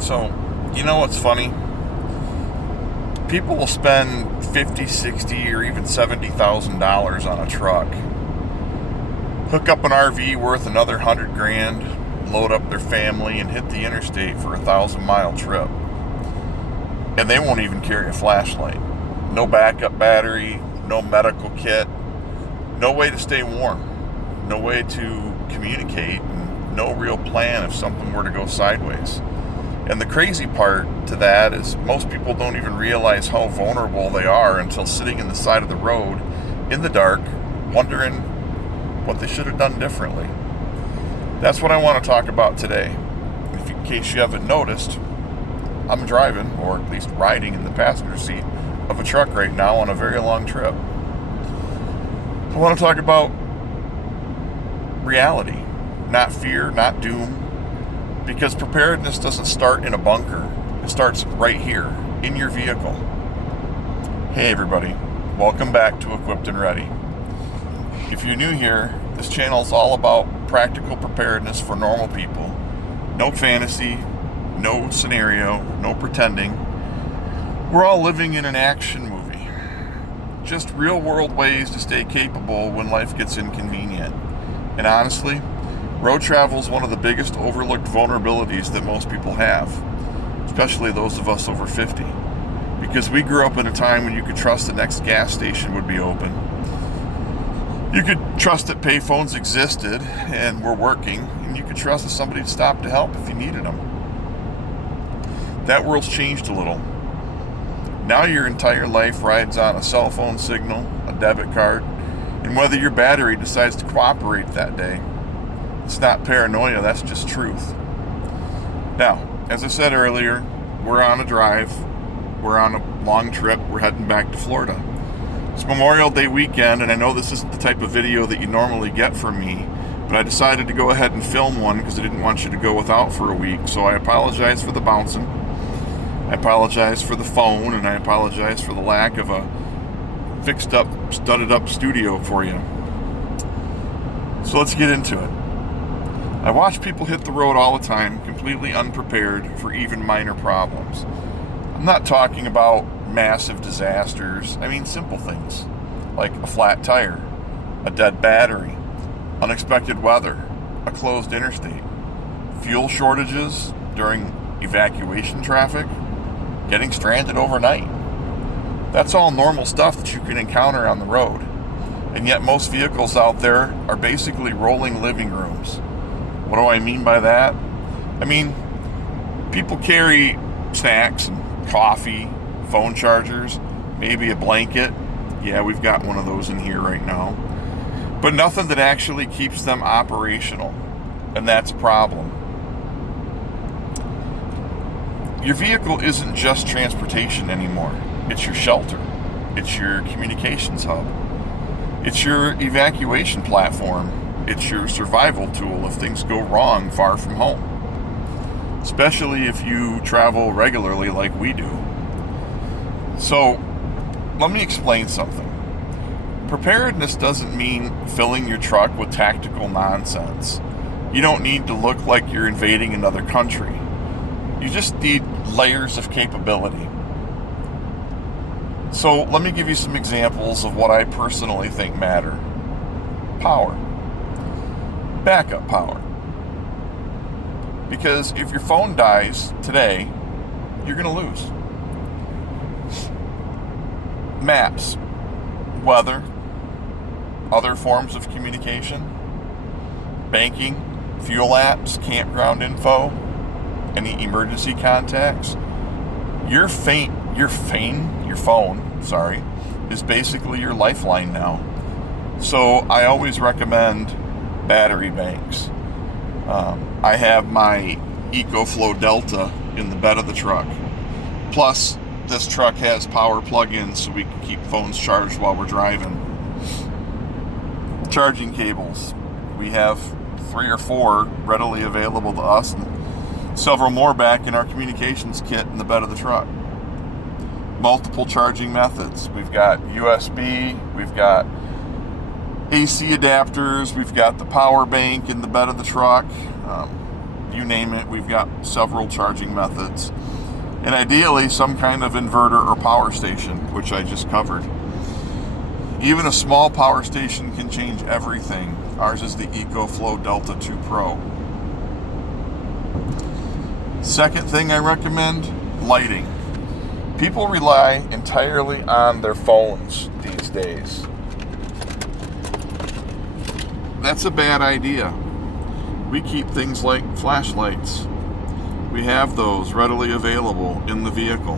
So, you know what's funny? People will spend 50, 60, or even $70,000 on a truck, hook up an RV worth another 100 grand, load up their family, and hit the interstate for a 1,000-mile trip. And they won't even carry a flashlight. No backup battery, no medical kit, no way to stay warm, no way to communicate, and no real plan if something were to go sideways. And the crazy part to that is most people don't even realize how vulnerable they are until sitting in the side of the road in the dark, wondering what they should have done differently. That's what I want to talk about today. In case you haven't noticed, I'm driving, or at least riding in the passenger seat of a truck right now on a very long trip. I want to talk about reality, not fear, not doom. Because preparedness doesn't start in a bunker. It starts right here, in your vehicle. Hey everybody, welcome back to Equipped and Ready. If you're new here, this channel is all about practical preparedness for normal people. No fantasy, no scenario, no pretending. We're all living in an action movie. Just real world ways to stay capable when life gets inconvenient. And honestly, road travel is one of the biggest overlooked vulnerabilities that most people have, especially those of us over 50, because we grew up in a time when you could trust the next gas station would be open. You could trust that payphones existed and were working, and you could trust that somebody'd stop to help if you needed them. That world's changed a little. Now your entire life rides on a cell phone signal, a debit card, and whether your battery decides to cooperate that day. It's not paranoia, that's just truth. Now, as I said earlier, we're on a drive, we're on a long trip, we're heading back to Florida. It's Memorial Day weekend, and I know this isn't the type of video that you normally get from me, but I decided to go ahead and film one because I didn't want you to go without for a week, so I apologize for the bouncing, I apologize for the phone, and I apologize for the lack of a fixed up, studded up studio for you. So let's get into it. I watch people hit the road all the time, completely unprepared for even minor problems. I'm not talking about massive disasters. I mean simple things, like a flat tire, a dead battery, unexpected weather, a closed interstate, fuel shortages during evacuation traffic, getting stranded overnight. That's all normal stuff that you can encounter on the road. And yet most vehicles out there are basically rolling living rooms. What do I mean by that? I mean, people carry snacks and coffee, phone chargers, maybe a blanket. Yeah, we've got one of those in here right now. But nothing that actually keeps them operational. And that's a problem. Your vehicle isn't just transportation anymore. It's your shelter. It's your communications hub. It's your evacuation platform. It's your survival tool if things go wrong far from home, especially if you travel regularly like we do. So, let me explain something. Preparedness doesn't mean filling your truck with tactical nonsense. You don't need to look like you're invading another country. You just need layers of capability. So, let me give you some examples of what I personally think matter. Power. Backup power. Because if your phone dies today, you're going to lose. Maps, weather, other forms of communication, banking, fuel apps, campground info, any emergency contacts. Your phone, is basically your lifeline now. So I always recommend battery banks. I have my EcoFlow Delta in the bed of the truck. Plus, this truck has power plug-ins so we can keep phones charged while we're driving. Charging cables. We have 3 or 4 readily available to us, and several more back in our communications kit in the bed of the truck. Multiple charging methods. We've got USB, we've got AC adapters, we've got the power bank in the bed of the truck. you name it, we've got several charging methods. And ideally, some kind of inverter or power station, which I just covered. Even a small power station can change everything. Ours is the EcoFlow Delta 2 Pro. Second thing I recommend, lighting. People rely entirely on their phones these days. That's a bad idea. We keep things like flashlights. We have those readily available in the vehicle.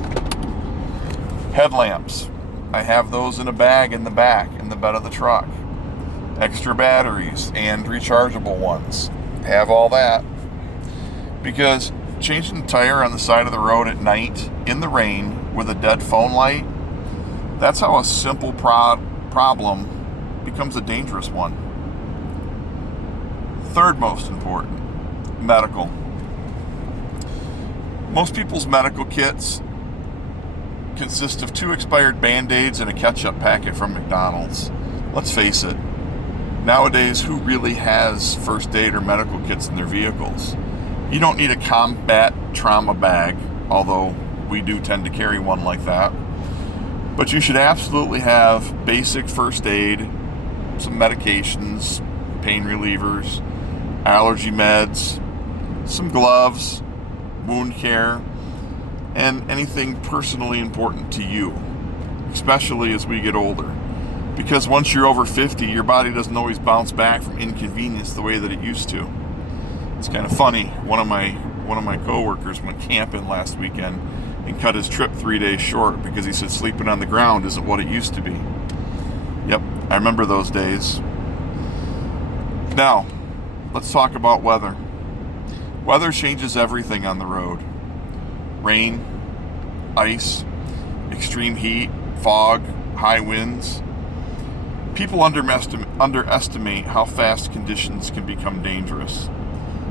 Headlamps. I have those in a bag in the back, in the bed of the truck. Extra batteries and rechargeable ones. Have all that. Because changing the tire on the side of the road at night, in the rain, with a dead phone light, that's how a simple problem becomes a dangerous one. Third most important, medical. Most people's medical kits consist of 2 expired Band-Aids and a ketchup packet from McDonald's. Let's face it, nowadays, who really has first aid or medical kits in their vehicles? You don't need a combat trauma bag, although we do tend to carry one like that. But you should absolutely have basic first aid, some medications, pain relievers, allergy meds, some gloves, wound care, and anything personally important to you, especially as we get older. Because once you're over 50, your body doesn't always bounce back from inconvenience the way that it used to. It's kind of funny. One of my coworkers went camping last weekend and cut his trip 3 days short because he said sleeping on the ground isn't what it used to be. Yep, I remember those days. Now, let's talk about weather. Weather changes everything on the road. Rain, ice, extreme heat, fog, high winds. People underestimate how fast conditions can become dangerous,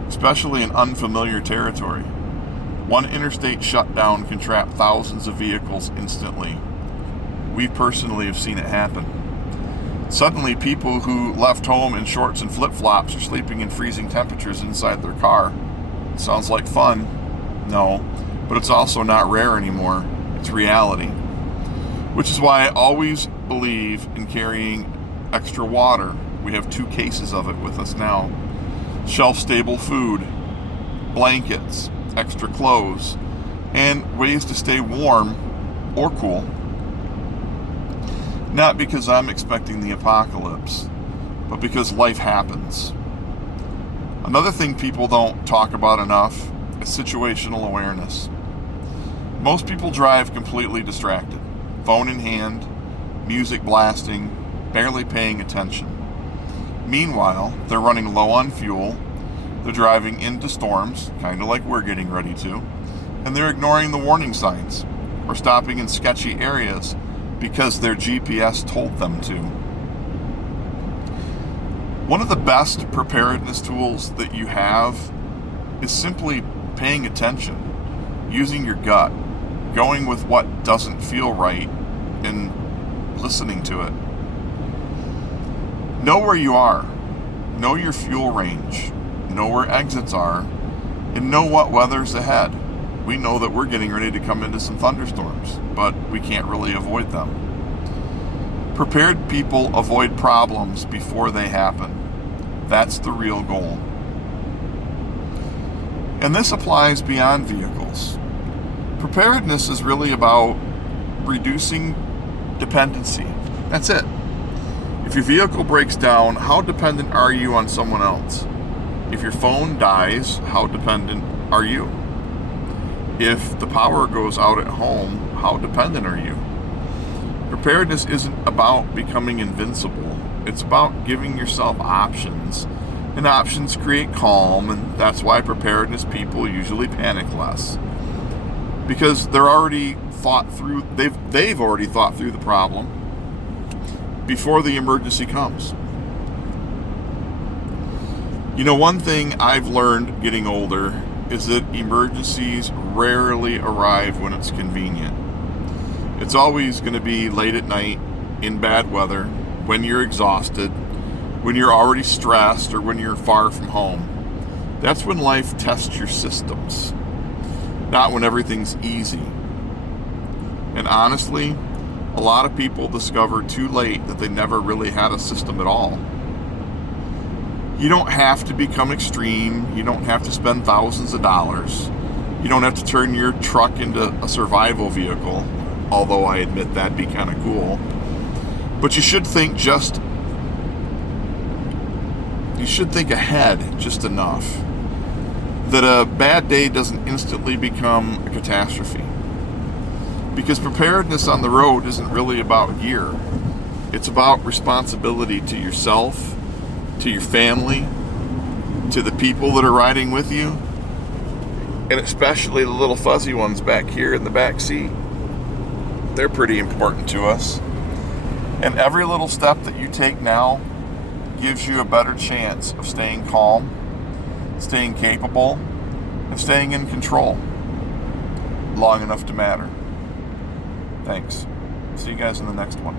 especially in unfamiliar territory. One interstate shutdown can trap thousands of vehicles instantly. We personally have seen it happen. Suddenly, people who left home in shorts and flip-flops are sleeping in freezing temperatures inside their car. Sounds like fun? No, but it's also not rare anymore. It's reality. Which is why I always believe in carrying extra water. We have 2 cases of it with us now. Shelf-stable food, blankets, extra clothes, and ways to stay warm or cool. Not because I'm expecting the apocalypse, but because life happens. Another thing people don't talk about enough is situational awareness. Most people drive completely distracted, phone in hand, music blasting, barely paying attention. Meanwhile, they're running low on fuel, they're driving into storms, kind of like we're getting ready to, and they're ignoring the warning signs or stopping in sketchy areas because their GPS told them to. One of the best preparedness tools that you have is simply paying attention, using your gut, going with what doesn't feel right, and listening to it. Know where you are, know your fuel range, know where exits are, and know what weather's ahead. We know that we're getting ready to come into some thunderstorms, but we can't really avoid them. Prepared people avoid problems before they happen. That's the real goal. And this applies beyond vehicles. Preparedness is really about reducing dependency. That's it. If your vehicle breaks down, how dependent are you on someone else? If your phone dies, how dependent are you? If the power goes out at home, how dependent are you? Preparedness isn't about becoming invincible. It's about giving yourself options. And options create calm, and that's why preparedness people usually panic less. Because they've already thought through the problem before the emergency comes. You know, one thing I've learned getting older is that emergencies rarely arrive when it's convenient. It's always going to be late at night, in bad weather, when you're exhausted, when you're already stressed, or when you're far from home. That's when life tests your systems, not when everything's easy. And honestly, a lot of people discover too late that they never really had a system at all. You don't have to become extreme. You don't have to spend thousands of dollars. You don't have to turn your truck into a survival vehicle, although I admit that'd be kind of cool. But you should think ahead just enough that a bad day doesn't instantly become a catastrophe. Because preparedness on the road isn't really about gear. It's about responsibility to yourself, to your family, to the people that are riding with you, and especially the little fuzzy ones back here in the back seat. They're pretty important to us. And every little step that you take now gives you a better chance of staying calm, staying capable, and staying in control long enough to matter. Thanks. See you guys in the next one.